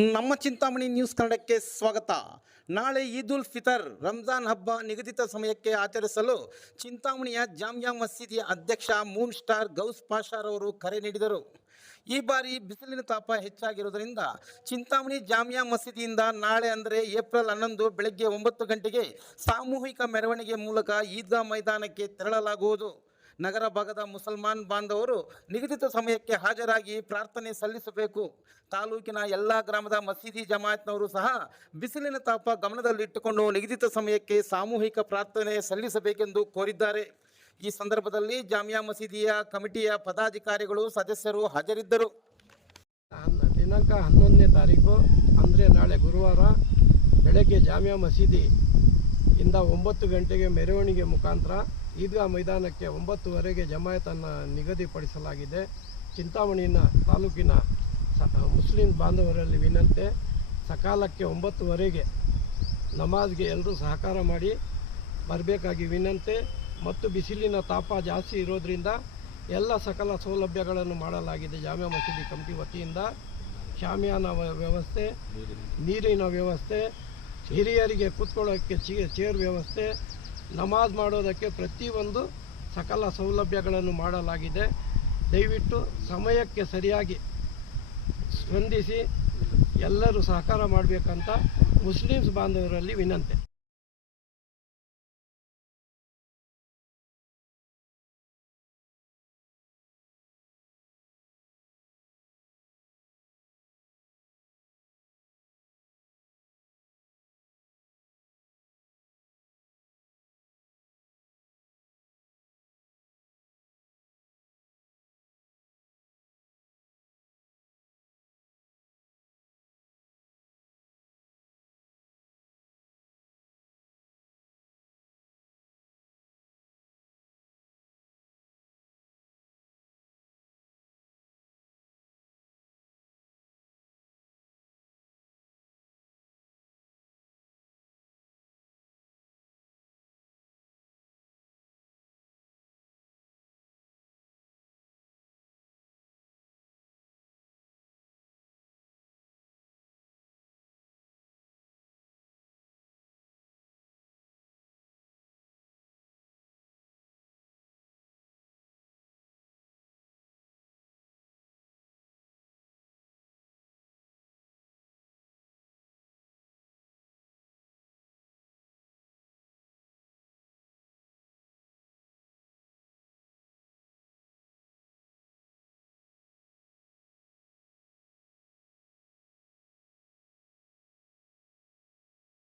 ನಮ್ಮ ಚಿಂತಾಮಣಿ ನ್ಯೂಸ್ ಕನ್ನಡಕ್ಕೆ ಸ್ವಾಗತ. ನಾಳೆ ಈದ್ ಉಲ್ ಫಿತರ್ ರಂಜಾನ್ ಹಬ್ಬ ನಿಗದಿತ ಸಮಯಕ್ಕೆ ಆಚರಿಸಲು ಚಿಂತಾಮಣಿಯ ಜಾಮಿಯಾ ಮಸೀದಿಯ ಅಧ್ಯಕ್ಷ ಮೂನ್ ಸ್ಟಾರ್ ಗೌಸ್ ಪಾಷಾರವರು ಕರೆ ನೀಡಿದರು. ಈ ಬಾರಿ ಬಿಸಿಲಿನ ತಾಪ ಹೆಚ್ಚಾಗಿರುವುದರಿಂದ ಚಿಂತಾಮಣಿ ಜಾಮಿಯಾ ಮಸೀದಿಯಿಂದ ನಾಳೆ ಅಂದರೆ ಏಪ್ರಿಲ್ 11 ಬೆಳಗ್ಗೆ 9 ಗಂಟೆಗೆ ಸಾಮೂಹಿಕ ಮೆರವಣಿಗೆ ಮೂಲಕ ಈದ್ಗಾ ಮೈದಾನಕ್ಕೆ ತೆರಳಲಾಗುವುದು. ನಗರ ಭಾಗದ ಮುಸಲ್ಮಾನ್ ಬಾಂಧವರು ನಿಗದಿತ ಸಮಯಕ್ಕೆ ಹಾಜರಾಗಿ ಪ್ರಾರ್ಥನೆ ಸಲ್ಲಿಸಬೇಕು. ತಾಲೂಕಿನ ಎಲ್ಲ ಗ್ರಾಮದ ಮಸೀದಿ ಜಮಾಯತ್ನವರು ಸಹ ಬಿಸಿಲಿನ ತಾಪ ಗಮನದಲ್ಲಿಟ್ಟುಕೊಂಡು ನಿಗದಿತ ಸಮಯಕ್ಕೆ ಸಾಮೂಹಿಕ ಪ್ರಾರ್ಥನೆ ಸಲ್ಲಿಸಬೇಕೆಂದು ಕೋರಿದ್ದಾರೆ. ಈ ಸಂದರ್ಭದಲ್ಲಿ ಜಾಮಿಯಾ ಮಸೀದಿಯ ಕಮಿಟಿಯ ಪದಾಧಿಕಾರಿಗಳು ಸದಸ್ಯರು ಹಾಜರಿದ್ದರು. ದಿನಾಂಕ 11ನೇ ತಾರೀಕು ಅಂದರೆ ನಾಳೆ ಗುರುವಾರ ಬೆಳಗ್ಗೆ ಜಾಮಿಯಾ ಮಸೀದಿ ಇಂದ 9 ಗಂಟೆಗೆ ಮೆರವಣಿಗೆ ಮುಖಾಂತರ ಈದ್ಗಾ ಮೈದಾನಕ್ಕೆ 9:30ಗೆ ಜಮಾಯತನ್ನು ನಿಗದಿಪಡಿಸಲಾಗಿದೆ. ಚಿಂತಾಮಣಿನ ತಾಲೂಕಿನ ಮುಸ್ಲಿಂ ಬಾಂಧವರಲ್ಲಿ ವಿನಂತಿ, ಸಕಾಲಕ್ಕೆ 9:30ಗೆ ನಮಾಜ್ಗೆ ಎಲ್ಲರೂ ಸಹಕಾರ ಮಾಡಿ ಬರಬೇಕಾಗಿ ವಿನಂತಿ. ಮತ್ತು ಬಿಸಿಲಿನ ತಾಪ ಜಾಸ್ತಿ ಇರೋದರಿಂದ ಎಲ್ಲ ಸಕಲ ಸೌಲಭ್ಯಗಳನ್ನು ಮಾಡಲಾಗಿದೆ. ಜಾಮಿಯಾ ಮಸೀದಿ ಕಮಿಟಿ ವತಿಯಿಂದ ಶಾಮಿಯಾನ ವ್ಯವಸ್ಥೆ, ನೀರಿನ ವ್ಯವಸ್ಥೆ, ಹಿರಿಯರಿಗೆ ಕೂತ್ಕೊಳ್ಳೋಕ್ಕೆ ಚೇರ್ ವ್ಯವಸ್ಥೆ, ನಮಾಜ್ ಮಾಡೋದಕ್ಕೆ ಪ್ರತಿಯೊಂದು ಸಕಲ ಸೌಲಭ್ಯಗಳನ್ನು ಮಾಡಲಾಗಿದೆ. ದಯವಿಟ್ಟು ಸಮಯಕ್ಕೆ ಸರಿಯಾಗಿ ಸ್ಪಂದಿಸಿ ಎಲ್ಲರೂ ಸಹಕಾರ ಮಾಡಬೇಕಂತ ಮುಸ್ಲಿಮ್ಸ್ ಬಾಂಧವರಲ್ಲಿ ವಿನಂತಿ.